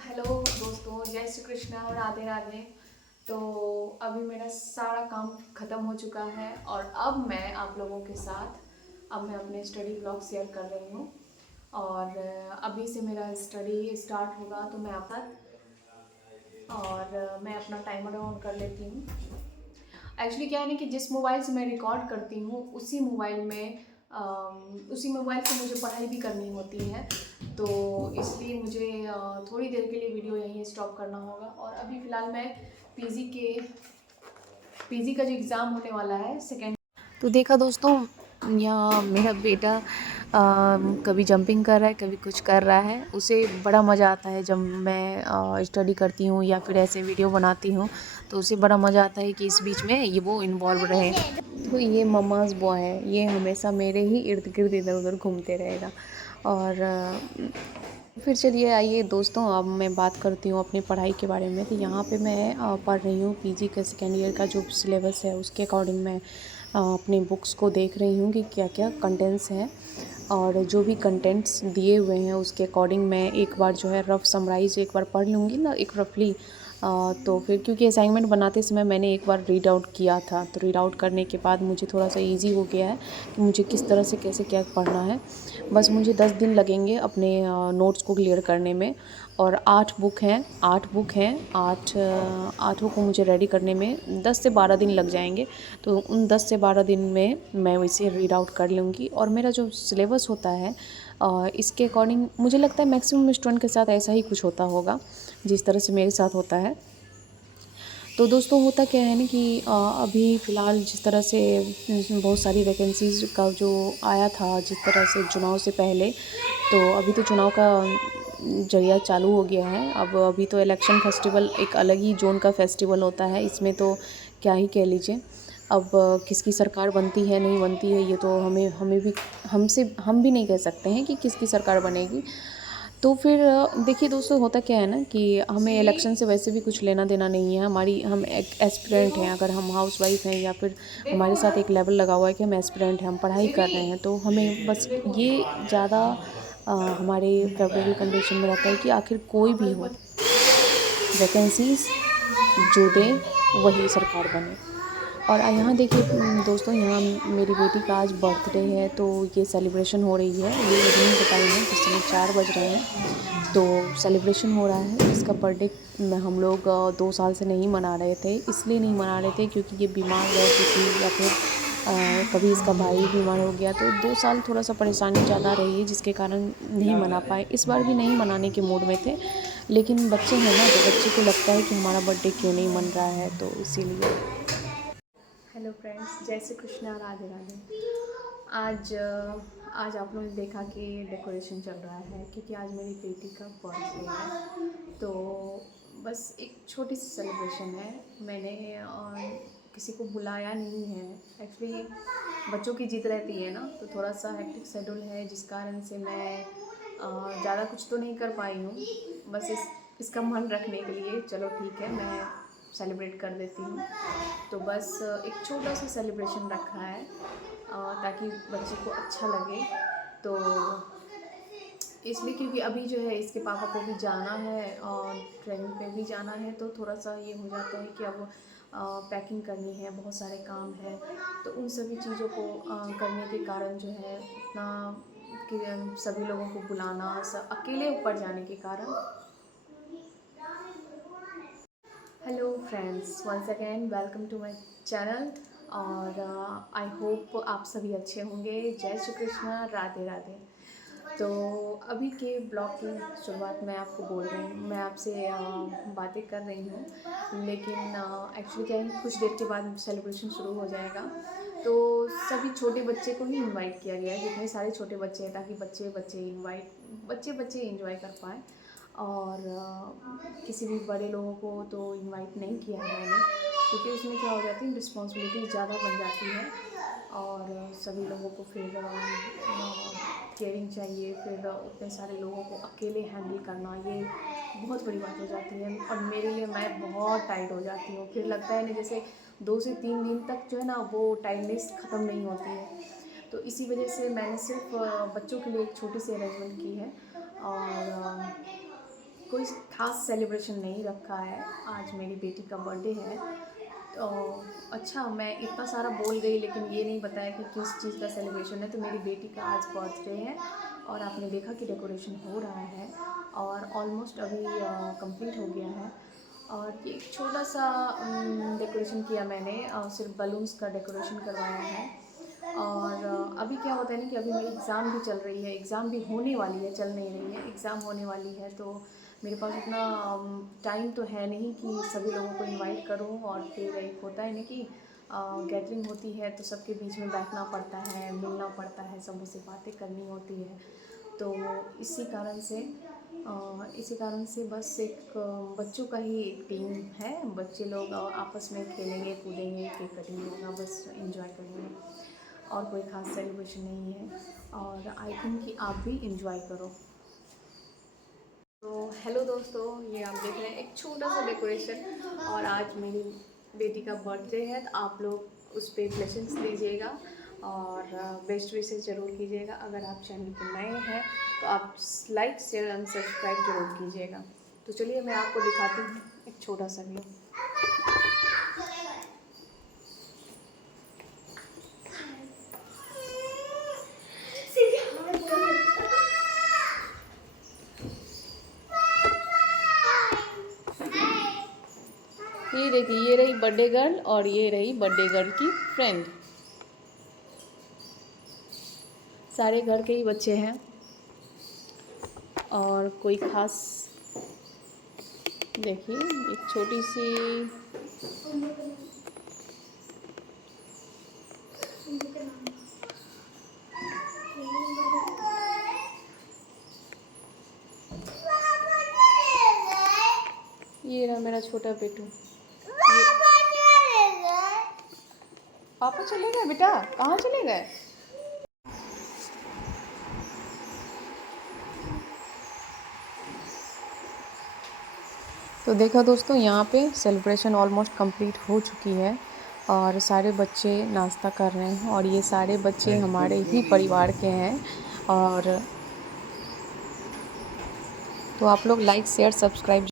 Hello दोस्तों, जय श्री कृष्ण, राधे राधे। तो अभी मेरा सारा काम ख़त्म हो चुका है और अब मैं आप लोगों के साथ अब मैं अपने स्टडी ब्लॉग शेयर कर रही हूँ। और अभी से मेरा स्टडी स्टार्ट होगा तो मैं मैं अपना टाइमर ऑन कर लेती हूँ। एक्चुअली क्या है ना कि जिस मोबाइल से मैं रिकॉर्ड करती हूँ उसी मोबाइल से मुझे पढ़ाई भी करनी होती है, तो इसलिए मुझे थोड़ी देर के लिए वीडियो यहीं स्टॉप करना होगा। और अभी फ़िलहाल मैं पीजी पीजी का जो एग्ज़ाम होने वाला है सेकेंड। तो देखा दोस्तों, यहाँ मेरा बेटा कभी जंपिंग कर रहा है, कभी कुछ कर रहा है। उसे बड़ा मज़ा आता है जब मैं स्टडी करती हूँ या फिर ऐसे वीडियो बनाती हूँ, तो उसे बड़ा मज़ा आता है कि इस बीच में वो इन्वॉल्व रहे। तो ये मम्माज़ बॉय है, ये हमेशा मेरे ही इर्द गिर्द इधर उधर घूमते रहेगा। और फिर चलिए आइए दोस्तों, अब मैं बात करती हूँ अपनी पढ़ाई के बारे में। तो यहाँ पे मैं पढ़ रही हूँ पीजी का सेकेंड ईयर का जो सिलेबस है, उसके अकॉर्डिंग मैं अपनी बुक्स को देख रही हूँ कि क्या क्या कंटेंट्स हैं। और जो भी कंटेंट्स दिए हुए हैं उसके अकॉर्डिंग मैं एक बार जो है रफ़ समराइज़ एक बार पढ़ लूँगी ना, एक रफली। तो फिर क्योंकि असाइनमेंट बनाते समय मैंने एक बार रीड आउट किया था, तो रीड आउट करने के बाद मुझे थोड़ा सा इजी हो गया है कि मुझे किस तरह से कैसे क्या पढ़ना है। बस मुझे 10 दिन लगेंगे अपने नोट्स को क्लियर करने में। और 8 आठों को मुझे रेडी करने में 10 से 12 दिन लग जाएंगे। तो उन 10 से 12 दिन में मैं इसे रीड आउट कर लूँगी। और मेरा जो सिलेबस होता है इसके अकॉर्डिंग मुझे लगता है मैक्सिमम स्टूडेंट के साथ ऐसा ही कुछ होता होगा जिस तरह से मेरे साथ होता है। तो दोस्तों होता क्या है ना कि अभी फ़िलहाल जिस तरह से बहुत सारी वैकेंसीज़ का जो आया था, जिस तरह से चुनाव से पहले, तो अभी तो चुनाव का ज़रिया चालू हो गया है। अब अभी तो इलेक्शन फेस्टिवल एक अलग ही जोन का फेस्टिवल होता है, इसमें तो क्या ही कह लीजिए। अब किसकी सरकार बनती है नहीं बनती है, ये तो हम भी नहीं कह सकते हैं कि किसकी सरकार बनेगी। तो फिर देखिए दोस्तों, होता क्या है ना कि हमें इलेक्शन से वैसे भी कुछ लेना देना नहीं है। हम एक एस्पिरेंट हैं, अगर हम हाउसवाइफ हैं या फिर हमारे साथ एक लेवल लगा हुआ है कि हम एस्पिरेंट हैं, हम पढ़ाई कर रहे हैं, तो हमें बस ये ज़्यादा हमारे फेवरेबल कंडीशन में रहता है कि आखिर कोई भी हो, वैकेंसीज़ जो दे वही सरकार बने। और यहाँ देखिए दोस्तों, यहाँ मेरी बेटी का आज बर्थडे है, तो ये सेलिब्रेशन हो रही है। ये इवनिंग का टाइम है, जिस समय 4 बज रहे हैं, तो सेलिब्रेशन हो रहा है। इसका बर्थडे हम लोग 2 साल से नहीं मना रहे थे। इसलिए नहीं मना रहे थे क्योंकि ये बीमार रह चुकी, या फिर कभी इसका भाई बीमार हो गया, तो 2 साल थोड़ा सा परेशानी ज़्यादा रही है, जिसके कारण नहीं मना पाए। इस बार भी नहीं मनाने के मूड में थे, लेकिन बच्चे हैं ना, तो बच्चे को लगता है कि हमारा बर्थडे क्यों नहीं मन रहा है, तो इसीलिए। हेलो फ्रेंड्स, जय श्री कृष्णा, राधे राधे। आज आप लोगों ने देखा कि डेकोरेशन चल रहा है क्योंकि आज मेरी बेटी का बर्थडे है। तो बस एक छोटी सी सेलिब्रेशन है। मैंने किसी को बुलाया नहीं है। एक्चुअली बच्चों की जिद रहती है ना, तो थोड़ा सा हेक्टिक शेड्यूल है, जिस कारण से मैं ज़्यादा कुछ तो नहीं कर पाई हूँ। बस इसका मन रखने के लिए चलो ठीक है, मैं सेलिब्रेट कर देती हूँ। तो बस एक छोटा सा सेलिब्रेशन रखा है ताकि बच्चे को अच्छा लगे। तो इसलिए क्योंकि अभी जो है इसके पापा को भी जाना है और ट्रेनिंग पे भी जाना है, तो थोड़ा सा ये हो जाता है कि अब पैकिंग करनी है, बहुत सारे काम हैं। तो उन सभी चीज़ों को करने के कारण जो है उतना कि सभी लोगों को बुलाना, सब अकेले ऊपर जाने के कारण। Hello friends, once again welcome to my channel. और आई होप आप सभी अच्छे होंगे। जय श्री कृष्ण, राधे राधे। तो अभी के ब्लॉग की शुरुआत मैं आपको बोल रही हूँ, मैं आपसे बातें कर रही हूँ, लेकिन एक्चुअली क्या है, कुछ देर के बाद सेलिब्रेशन शुरू हो जाएगा। तो सभी छोटे बच्चे को ही इनवाइट किया गया है, जितने सारे छोटे बच्चे हैं, ताकि बच्चे बच्चे इंजॉय कर पाएँ। और किसी भी बड़े लोगों को तो इनवाइट नहीं किया है मैंने, क्योंकि उसमें क्या हो जाती है, रिस्पॉन्सिबिलिटी ज़्यादा बन जाती है। और सभी लोगों को फिर केयरिंग चाहिए, फिर उतने सारे लोगों को अकेले हैंडल करना, ये बहुत बड़ी बात हो जाती है। और मेरे लिए मैं बहुत टाइट हो जाती हूँ, फिर लगता है ना जैसे 2 से 3 दिन तक जो है ना, वो टाइटनेस ख़त्म नहीं होती है। तो इसी वजह से मैंने सिर्फ बच्चों के लिए एक छोटी सी अरेंजमेंट की है। और कोई ख़ास सेलिब्रेशन नहीं रखा है। आज मेरी बेटी का बर्थडे है, तो अच्छा मैं इतना सारा बोल गई लेकिन ये नहीं बताया कि किस चीज़ का सेलिब्रेशन है। तो मेरी बेटी का आज बर्थडे है और आपने देखा कि डेकोरेशन हो रहा है और ऑलमोस्ट अभी कंप्लीट हो गया है। और ये एक छोटा सा डेकोरेशन किया मैंने, सिर्फ बलून्स का डेकोरेशन करवाया है। और अभी क्या होता है ना कि अभी मेरी एग्ज़ाम भी चल रही है, एग्ज़ाम भी होने वाली है, चल नहीं रही है, एग्ज़ाम होने वाली है। तो मेरे पास उतना टाइम तो है नहीं कि सभी लोगों को इनवाइट करूं। और फिर एक होता है ना कि गैदरिंग होती है तो सबके बीच में बैठना पड़ता है, मिलना पड़ता है, सबों से बातें करनी होती है। तो इसी कारण से बस एक बच्चों का ही एक टीम है। बच्चे लोग आपस में खेलेंगे कूदेंगे, केक कटिंग होगा, बस एंजॉय करेंगे और कोई ख़ास सेलिब्रेशन नहीं है। और आई थिंक कि आप भी एंजॉय करो। तो हेलो दोस्तों, ये आप देख रहे हैं एक छोटा सा डेकोरेशन। और आज मेरी बेटी का बर्थडे है, तो आप लोग उस पर ब्लेसिंग्स दीजिएगा और बेस्ट विशेस ज़रूर कीजिएगा। अगर आप चैनल पर नए हैं तो आप लाइक शेयर एंड सब्सक्राइब ज़रूर कीजिएगा। तो चलिए मैं आपको दिखाती हूँ एक छोटा सा व्यू। ये देखिए, ये रही बर्थडे गर्ल और ये रही बर्थडे गर्ल की फ्रेंड। सारे घर के ही बच्चे हैं और कोई ख़ास, देखिए एक छोटी सी ये रहा मेरा छोटा बेटू। पापा चले गए बेटा, कहाँ चले गए? तो देखा दोस्तों, यहाँ पे सेलिब्रेशन ऑलमोस्ट कंप्लीट हो चुकी है और सारे बच्चे नाश्ता कर रहे हैं और ये सारे बच्चे हमारे ही परिवार के हैं। और तो आप लोग लाइक शेयर सब्सक्राइब